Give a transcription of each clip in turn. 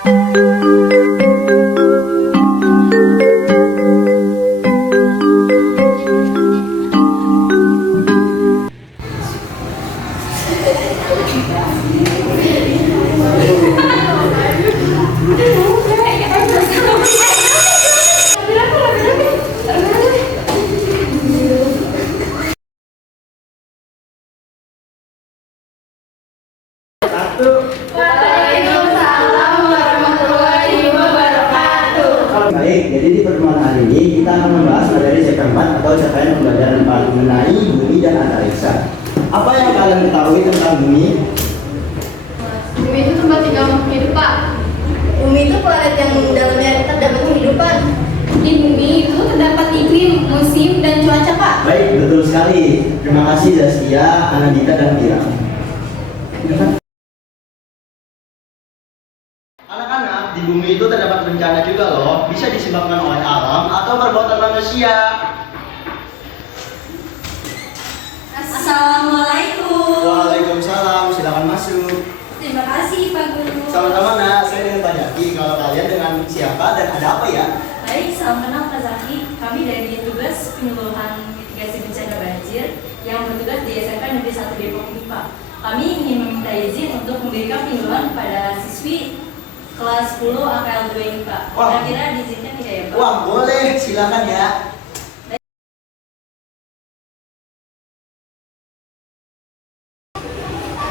Waalaikumsalam warahmatullahi wabarakatuh. Baik, jadi di pertemuan hari ini kita akan membahas materi CP4 atau capaian pembelajaran 4 mengenai bumi dan antariksa. Apa yang kalian ketahui tentang bumi? Bumi itu tempat tinggal makhluk hidup, Pak. Bumi itu planet yang dalamnya terdapat kehidupan. Di bumi itu terdapat iklim, musim, dan cuaca, Pak. Baik, betul sekali. Terima kasih Zaskia, Anandita, dan Mira. Anak-anak, di bumi itu terdapat bencana juga loh. Bisa disebabkan oleh alam atau perbuatan manusia. Assalamualaikum. Waalaikumsalam, silakan masuk. Terima kasih, Pak Guru. Sama-sama nak, saya dengan Pak Jaki. Kalau kalian dengan siapa dan ada apa ya? Baik, salam kenal Pak Zaki. Kami dari tugas penyuluhan mitigasi bencana banjir yang bertugas di SMK Negeri 1 Depok ini, Pak. Kami ingin meminta izin untuk memberikan penyuluhan pada siswi kelas 10 AKL 2 ini, Pak. Kira-kira diizinkan tidak ya, Pak? Wah, boleh, silakan ya.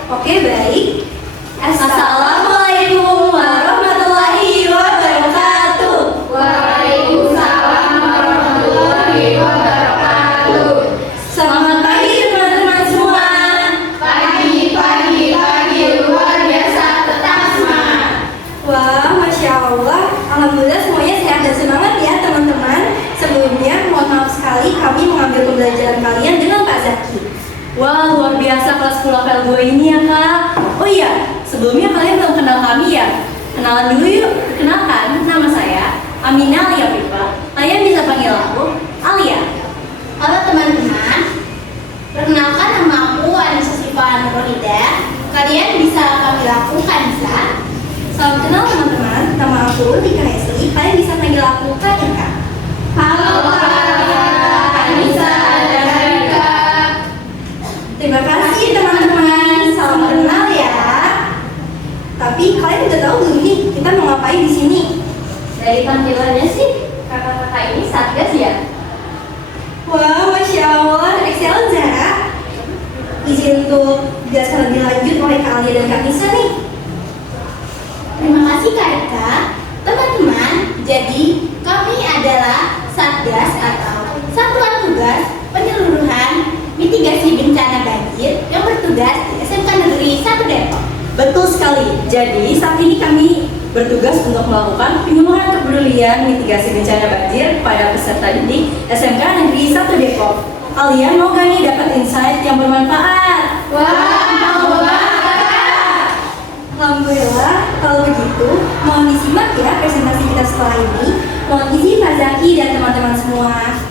Oke, baik. Assalamualaikum warahmatullahi wabarakatuh. Waalaikumsalam warahmatullahi wabarakatuh. Selamat pagi teman-teman semua. Pagi luar biasa, tetap semangat. Wah, Masya Allah. Alhamdulillah semuanya sehat dan semangat ya teman-teman. Sebelumnya mohon maaf sekali kami mengambil pembelajaran kalian dengan Pak Zaki. Wah, luar biasa kelas 10 AKL 2 ini ya, Kak. Oh iya, sebelumnya kalian belum kenal kami ya? Kenalan dulu yuk. Kenalkan, nama saya Aminah Alia Pipa. Kalian bisa panggil aku Alia. Halo teman-teman, perkenalkan nama aku Anissa Syifa Nurhida. Kalian bisa panggil aku Kanisa. Salam kenal teman-teman, nama aku Tika Nesli. Kalian bisa panggil aku Kanika. Halo Kanisa dan Kanika. Terima kasih teman-teman, salam kenal ya. Tapi kalian udah tahu belum nih kita mau ngapain di sini? Dari panggilannya sih, kakak-kakak ini Satgas ya? Wah, Masya Allah, excellent Zara. Izin untuk dijelaskan lebih lanjut oleh Kak Alia dan Kak Nisa nih. Terima kasih Kak Eka. Teman-teman, jadi kami adalah Satgas atau Satuan Tugas Penyeluruhan Mitigasi Bencana Banjir yang bertugas di SMK Negeri 1 Depok. Betul sekali. Jadi saat ini kami bertugas untuk melakukan penyuluhan kepedulian mitigasi bencana banjir pada peserta didik SMK Negeri 1 Depok. Kalian mau gak nih dapat insight yang bermanfaat? Wah, mau banget. Alhamdulillah, kalau begitu mohon disimak ya presentasi kita setelah ini. Mohon izin Pak Zaki dan teman-teman semua.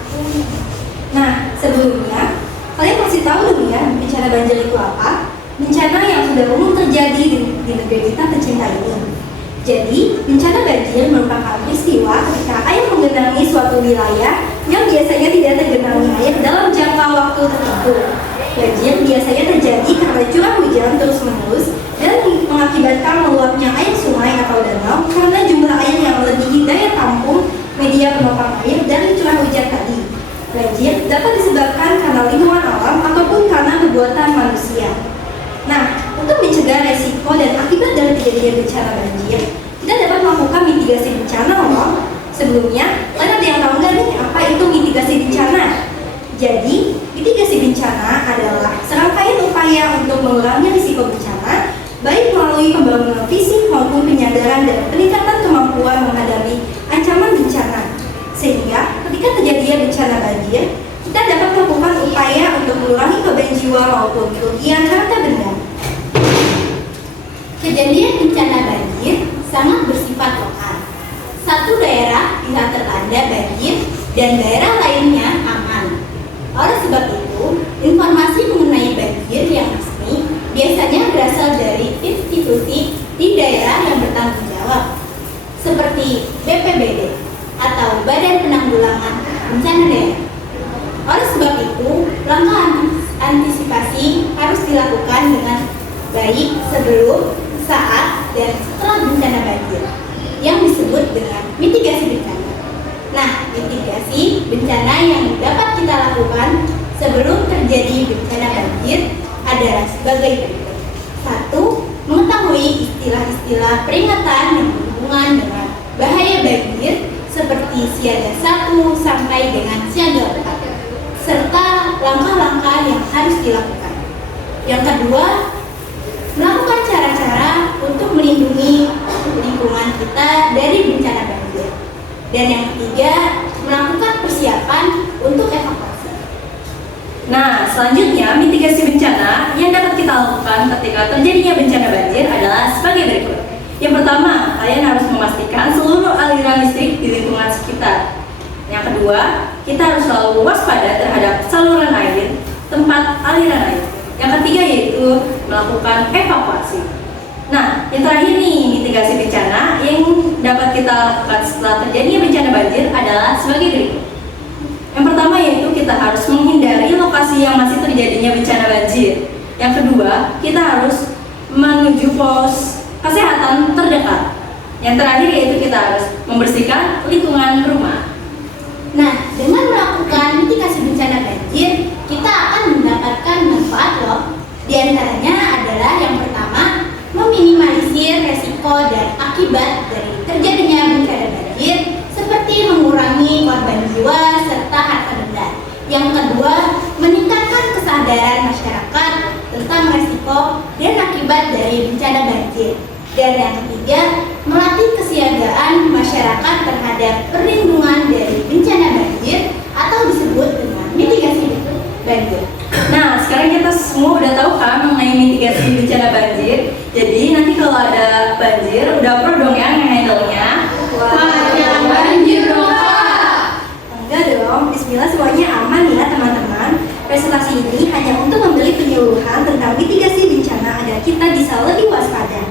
Nah, sebelumnya kalian pasti tahu dong ya bencana banjir itu apa? Bencana yang sudah umum terjadi di negeri kita tercinta ini. Jadi, bencana banjir merupakan peristiwa ketika air menggenangi suatu wilayah yang biasanya tidak tergenangi air dalam jangka waktu tertentu. Banjir biasanya terjadi karena curah hujan terus-menerus dan mengakibatkan meluapnya air sungai atau danau karena jumlah air yang melebihi daya tampung media penopang air dari curah hujan tadi. Banjir dapat disebabkan karena lingkungan alam ataupun karena perbuatan manusia. Nah, untuk mencegah resiko dan akibat dari terjadinya bencana banjir, kita dapat melakukan mitigasi bencana loh. Sebelumnya, kalian ada yang tahu nggak nih apa itu mitigasi bencana? Jadi, mitigasi bencana adalah serangkaian upaya untuk mengurangi risiko bencana, baik melalui pembangunan fisik maupun penyadaran dan peningkatan kemampuan menghadapi ancaman bencana. Sehingga, ketika terjadinya bencana banjir, kita dapat melakukan upaya untuk mengurangi korban jiwa maupun kerugian harta benda. Kejadian bencana banjir sangat bersifat lokal. Satu daerah bisa terlanda banjir dan daerah lainnya aman. Oleh sebab itu, informasi mengenai banjir yang resmi biasanya berasal dari institusi di daerah yang bertanggung jawab, mitigasi harus dilakukan dengan baik sebelum, saat, dan setelah bencana banjir yang disebut dengan mitigasi bencana. Nah, mitigasi bencana yang dapat kita lakukan sebelum terjadi bencana banjir adalah sebagai berikut. 1. Mengetahui istilah-istilah peringatan yang berhubungan dengan bahaya banjir seperti siaga 1 sampai dengan siaga 4, serta langkah-langkah yang harus dilakukan. Yang kedua, melakukan cara-cara untuk melindungi lingkungan kita dari bencana banjir. Dan yang ketiga, melakukan persiapan untuk evakuasi. Nah, selanjutnya mitigasi bencana yang dapat kita lakukan ketika terjadinya bencana banjir adalah sebagai berikut. Yang pertama, kalian harus memastikan seluruh aliran listrik di lingkungan sekitar. Yang kedua, kita harus selalu waspada terhadap saluran air, tempat aliran air. Yang ketiga yaitu melakukan evakuasi. Nah, yang terakhir nih, mitigasi bencana yang dapat kita lakukan setelah terjadinya bencana banjir adalah sebagai berikut. Yang pertama yaitu kita harus menghindari lokasi yang masih terjadinya bencana banjir. Yang kedua, kita harus menuju pos kesehatan terdekat. Yang terakhir yaitu kita harus membersihkan lingkungan rumah. Nah, dengan melakukan mitigasi bencana banjir, kita akan mendapatkan manfaat loh. Di antaranya adalah yang pertama, meminimalisir resiko dan akibat dari terjadinya bencana banjir seperti mengurangi korban jiwa serta harta benda. Yang kedua, meningkatkan kesadaran masyarakat tentang resiko dan akibat dari bencana banjir. Dan yang ketiga, melatih kesiagaan masyarakat terhadap perlindungan dari bencana banjir atau disebut dengan mitigasi banjir. Nah, sekarang kita semua udah tahu kan mengenai mitigasi bencana banjir. Jadi nanti kalau ada banjir, udah pro dong ya nge-handle-nya. Jangan banjir dong, Kak. Enggak dong, bismillah semuanya aman ya teman-teman. Presentasi ini hanya untuk memberi penyuluhan tentang mitigasi bencana agar kita bisa lebih waspada.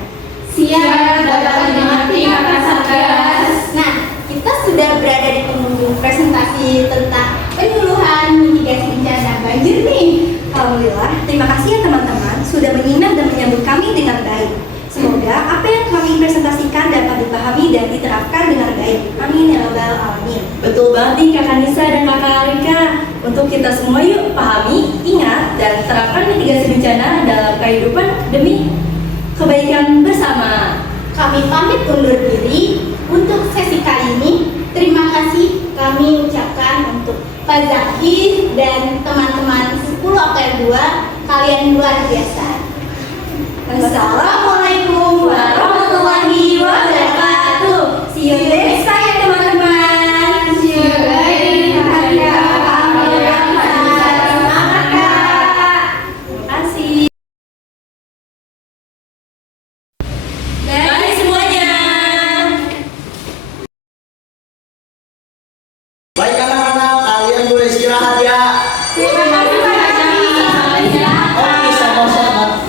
Siap, dapat dimengerti, Kakak Satgas. Nah, kita sudah berada di penghujung presentasi tentang penyuluhan mitigasi bencana banjir nih. Alhamdulillah, terima kasih ya teman-teman sudah menyimak dan menyambut kami dengan baik. Semoga apa yang kami presentasikan dapat dipahami dan diterapkan dengan baik. Amin ya rabbal alamin. Betul banget nih Kakak Nisa dan Kakak Arika. Untuk kita semua yuk pahami, ingat, dan terapkan mitigasi bencana dalam kehidupan demi kebaikan bersama. Kami pamit undur diri untuk sesi kali ini. Terima kasih kami ucapkan untuk Pak Zaki dan teman-teman 10 OKR 2. Kalian luar biasa. Wassalamualaikum warahmatullahi wabarakatuh. See you next time teman-teman. See you again. Semangat Kak. Terima kasih. Bye semuanya. Baik anak-anak, kalian boleh istirahat ya. Oke, sama-sama.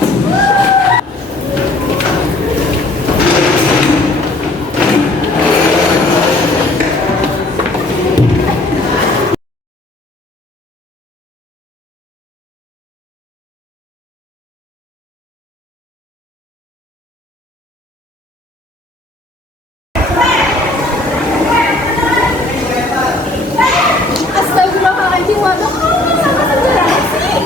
Astagfirullahaladzim, waduh, kamu sama sejarah sih?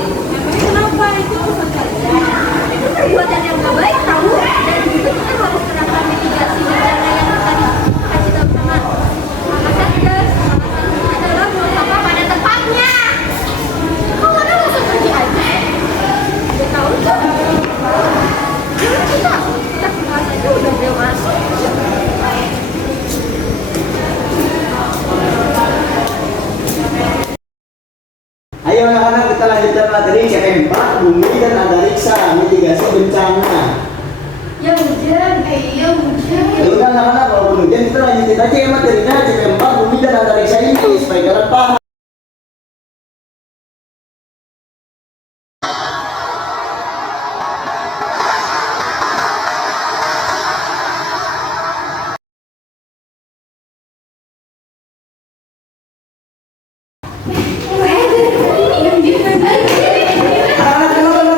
Kenapa itu urusan kalian? Itu perbuatan yang gak baik tahu. Dan itu kita harus terapkan mitigasi bencana yang tadi kasih tahu sama Kakak Satgas. Adalah buang sampah pada tempatnya. Kalau ada langsung pergi aja. Udah tahu tuh. Dulu kita kenal aja udah bel masuk. Ayo anak-anak, kita lanjutkan materi CM4 bumi dan antariksa mitigasi bencana. Ya hujan, ya hujan. Ya udah anak-anak, walaupun hujan kita lanjutin aja ya materinya CM4 bumi dan antariksa ini supaya kalian paham. Anak-anak kenapa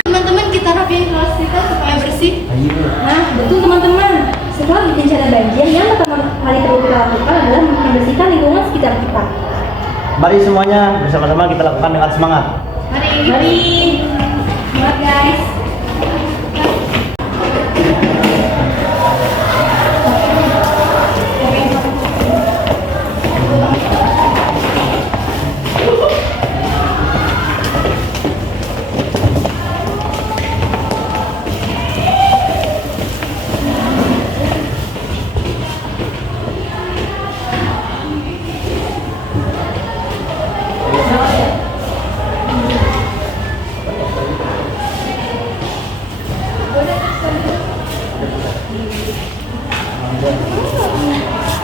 Teman-teman, kita rapiin kelas kita supaya bersih. Nah, betul teman-teman. Setelah bencana banjir, yang pertama kali perlu kita lakukan adalah membersihkan lingkungan sekitar kita. Mari semuanya bersama-sama kita lakukan dengan semangat. Mari. Semangat guys.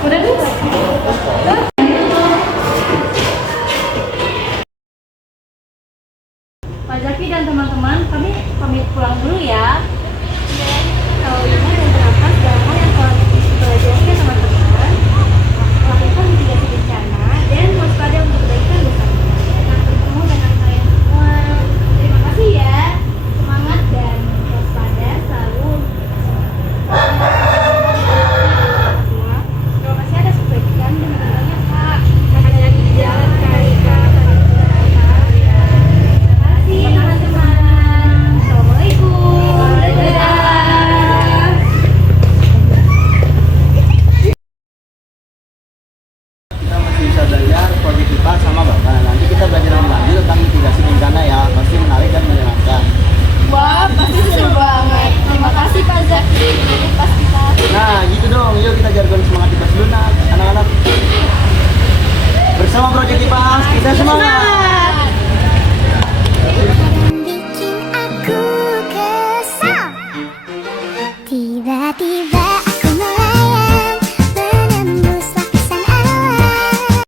Udah,